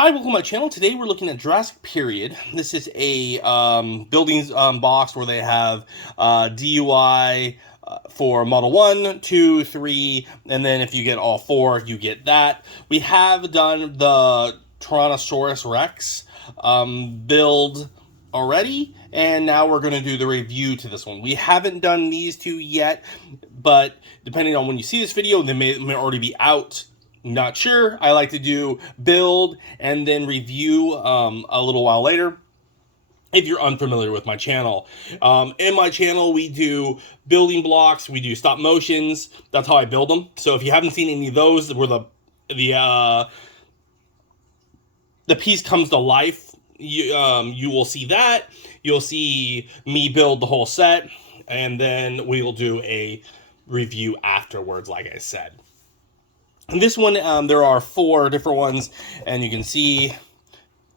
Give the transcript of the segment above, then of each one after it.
Hi, welcome to my channel. Today we're looking at Jurassic Period. This is a buildings box where they have DUI for Model 1, 2, 3, and then if you get all 4, you get that. We have done the Tyrannosaurus Rex build already, and now we're going to do the review to this one. We haven't done these two yet, but depending on when you see this video, they may already be out. Not sure. I like to do build and then review a little while later if you're unfamiliar with my channel. In my channel, we do building blocks, we do stop motions. That's how I build them. So if you haven't seen any of those where the piece comes to life, you will see that. You'll see me build the whole set, and then we will do a review afterwards, like I said. And this one, there are 4 different ones, and you can see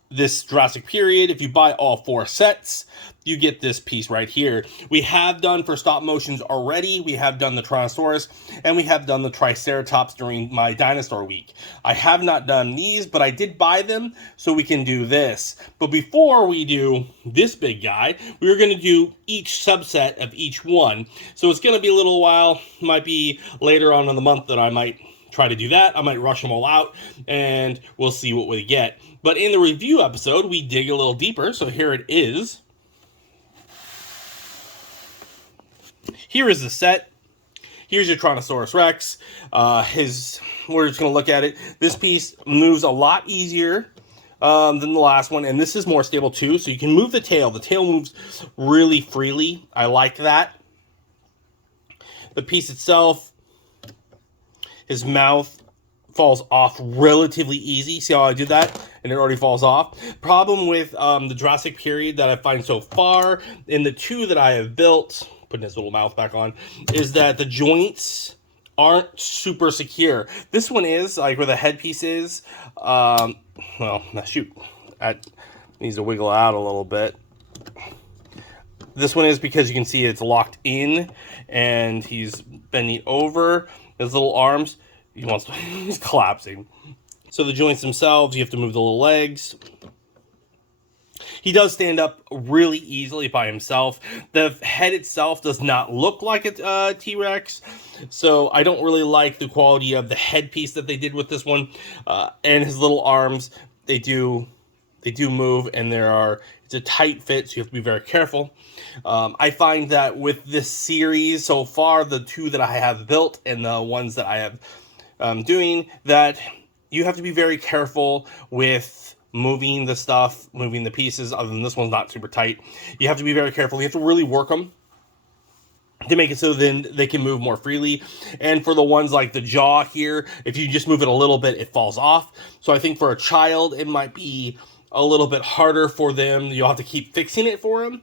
this Jurassic Period. If you buy all 4 sets, you get this piece right here. We have done for stop motions already. We have done the Tyrannosaurus, and we have done the Triceratops during my dinosaur week. I have not done these, but I did buy them, so we can do this. But before we do this big guy, we're going to do each subset of each one. So it's going to be a little while. Might be later on in the month that I might try to do that. I might rush them all out, and we'll see what we get. But in the review episode, we dig a little deeper, so here it is. Here is the set. Here's your Tyrannosaurus Rex. We're just going to look at it. This piece moves a lot easier than the last one, and this is more stable too, so you can move the tail. The tail moves really freely. I like that. The piece itself, his mouth falls off relatively easy. See how I do that? And it already falls off. Problem with the Jurassic Period that I find so far, in the 2 that I have built, putting his little mouth back on, is that the joints aren't super secure. This one is, like where the headpiece is, well, shoot. That needs to wiggle out a little bit. This one is because you can see it's locked in, and he's bending over. His little arms, he's collapsing. So the joints themselves, you have to move the little legs. He does stand up really easily by himself. The head itself does not look like a T-Rex, so I don't really like the quality of the headpiece that they did with this one. And his little arms, they do move, and it's a tight fit, so you have to be very careful. I find that with this series so far, the 2 that I have built and the ones that I have doing, that you have to be very careful with moving the stuff, moving the pieces. Other than this one's not super tight, you have to be very careful. You have to really work them to make it so then they can move more freely. And for the ones like the jaw here, if you just move it a little bit, it falls off. So I think for a child, it might be a little bit harder for them. You'll have to keep fixing it for them.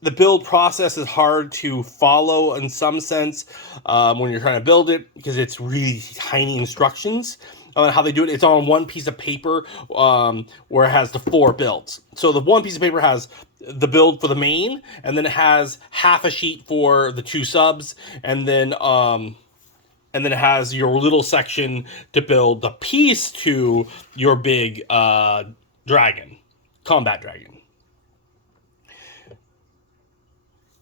The build process is hard to follow in some sense when you're trying to build it, because it's really tiny instructions on how they do it. It's on one piece of paper where it has the 4 builds. So the one piece of paper has the build for the main, and then it has half a sheet for the 2 subs, and then it has your little section to build the piece to your big dragon, combat dragon.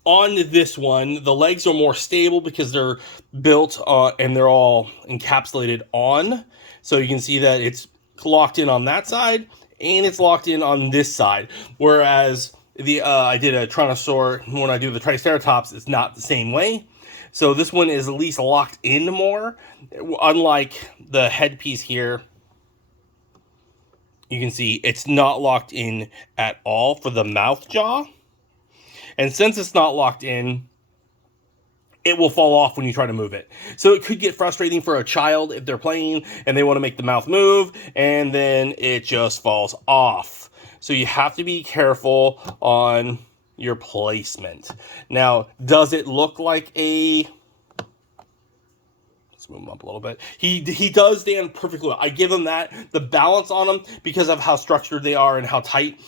On this one, the legs are more stable because they're built and they're all encapsulated on. So you can see that it's locked in on that side, and it's locked in on this side. Whereas I did a Tyrannosaur, when I do the Triceratops, it's not the same way. So this one is at least locked in more, unlike the headpiece here. You can see it's not locked in at all for the mouth jaw. And since it's not locked in, it will fall off when you try to move it. So it could get frustrating for a child if they're playing and they want to make the mouth move, and then it just falls off. So you have to be careful on your placement. Now, does it look like a... Let's move him up a little bit. He does stand perfectly well. I give him that. The balance on him, because of how structured they are and how tight,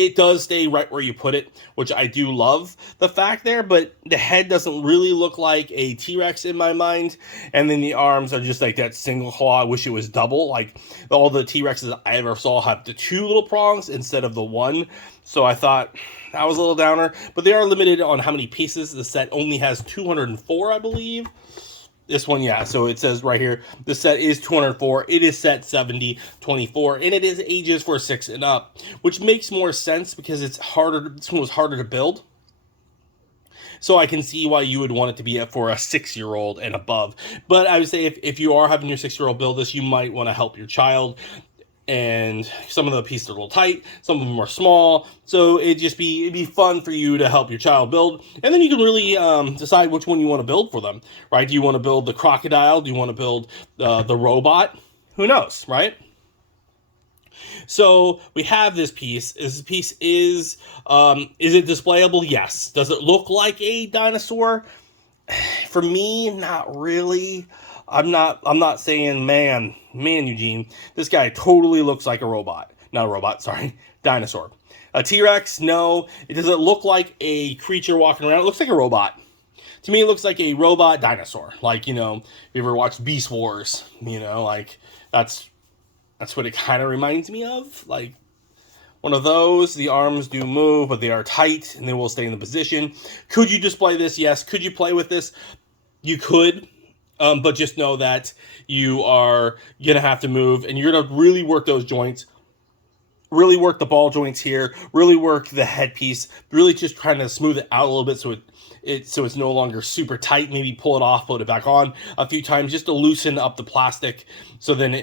it does stay right where you put it, which I do love the fact there, but the head doesn't really look like a T-Rex in my mind, and then the arms are just like that single claw. I wish it was double. Like, all the T-Rexes I ever saw have the 2 little prongs instead of the 1, so I thought that was a little downer, but they are limited on how many pieces. The set only has 204, I believe. This one, yeah, so it says right here, the set is 204, it is set 70/24, and it is ages for 6 and up, which makes more sense because it's harder, this one was harder to build. So I can see why you would want it to be for a 6-year-old and above. But I would say if you are having your 6-year-old build this, you might want to help your child. And some of the pieces are a little tight, some of them are small, so it'd be fun for you to help your child build, and then you can really decide which one you want to build for them, right? Do you want to build the crocodile? Do you want to build the robot? Who knows, right? So we have this piece. This piece is it displayable? Yes. Does it look like a dinosaur? For me, not really. I'm not saying, man, Eugene, this guy totally looks like a robot. Not a robot, sorry, dinosaur. A T-Rex, no. Does it look like a creature walking around? It looks like a robot. To me, it looks like a robot dinosaur. Like, you know, you ever watched Beast Wars? You know, like, that's what it kind of reminds me of. Like, one of those. The arms do move, but they are tight, and they will stay in the position. Could you display this? Yes. Could you play with this? You could. But just know that you are going to have to move, and you're going to really work those joints, really work the ball joints here, really work the headpiece, really just trying to smooth it out a little bit so it's no longer super tight. Maybe pull it off, put it back on a few times just to loosen up the plastic, so then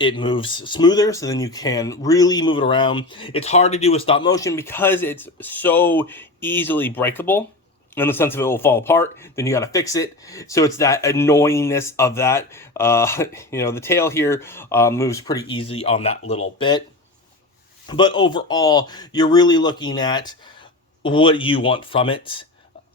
it moves smoother, so then you can really move it around. It's hard to do with stop motion because it's so easily breakable, in the sense of it will fall apart, then you got to fix it. So it's that annoyingness of that. You know, the tail here moves pretty easily on that little bit. But overall, you're really looking at what you want from it.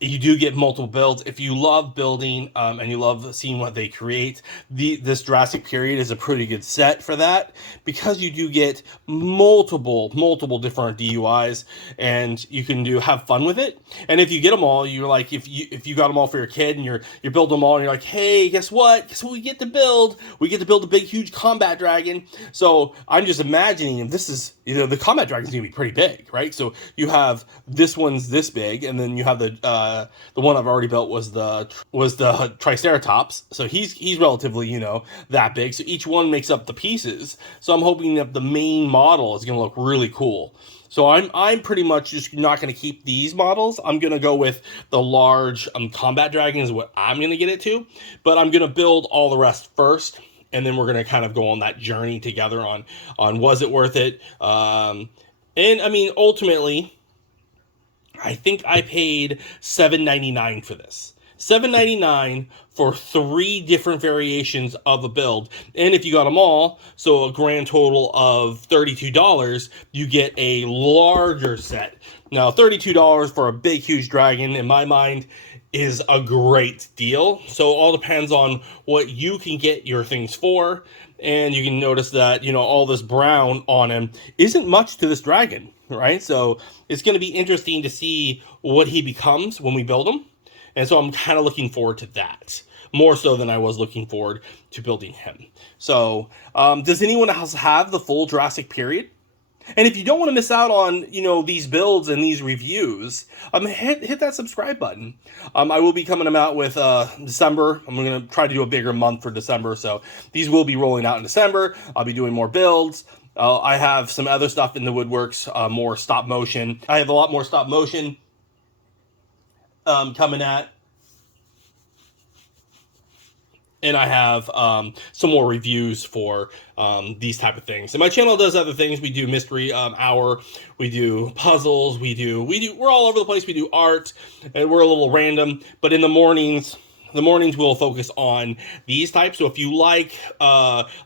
You do get multiple builds. If you love building and you love seeing what they create, this Jurassic Period is a pretty good set for that, because you do get multiple different DUIs, and you can have fun with it. And if you get them all, you're like, if you got them all for your kid, and you build them all, and you're like, hey, guess what? Guess what we get to build? We get to build a big, huge combat dragon. So I'm just imagining, if this is, you know, the combat dragon's gonna be pretty big, right? So you have this one's this big, and then you have the one I've already built was the Triceratops, so he's relatively, you know, that big. So each one makes up the pieces. So I'm hoping that the main model is going to look really cool. So I'm pretty much just not going to keep these models. I'm going to go with the large combat dragon is what I'm going to get it to, but I'm going to build all the rest first, and then we're going to kind of go on that journey together on was it worth it. And I mean, ultimately, I think I paid $7.99 for this. $7.99 for 3 different variations of a build. And if you got them all, so a grand total of $32, you get a larger set. Now, $32 for a big, huge dragon, in my mind, is a great deal. So all depends on what you can get your things for. And you can notice that, you know, all this brown on him isn't much to this dragon, right? So it's going to be interesting to see what he becomes when we build him. And so I'm kind of looking forward to that, more so than I was looking forward to building him. So does anyone else have the full Jurassic Period? And if you don't want to miss out on, you know, these builds and these reviews, hit that subscribe button. I will be coming them out with December. I'm going to try to do a bigger month for December. So these will be rolling out in December. I'll be doing more builds. I have some other stuff in the woodworks, more stop motion. I have a lot more stop motion coming at. And I have some more reviews for these type of things. And my channel does other things. We do mystery hour. We do puzzles. We're all over the place. We do art, and we're a little random. But in the mornings, The mornings will focus on these types. So if you like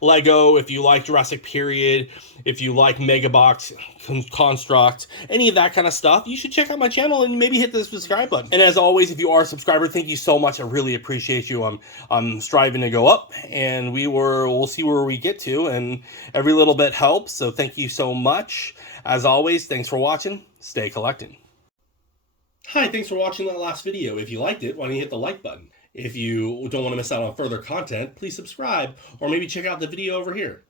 Lego, if you like Jurassic Period, if you like Megabox, Construct, any of that kind of stuff, you should check out my channel and maybe hit the subscribe button. And as always, if you are a subscriber, thank you so much. I really appreciate you. I'm striving to go up, and we'll see where we get to, and every little bit helps. So thank you so much. As always, thanks for watching. Stay collecting. Hi, thanks for watching that last video. If you liked it, why don't you hit the like button? If you don't want to miss out on further content, please subscribe, or maybe check out the video over here.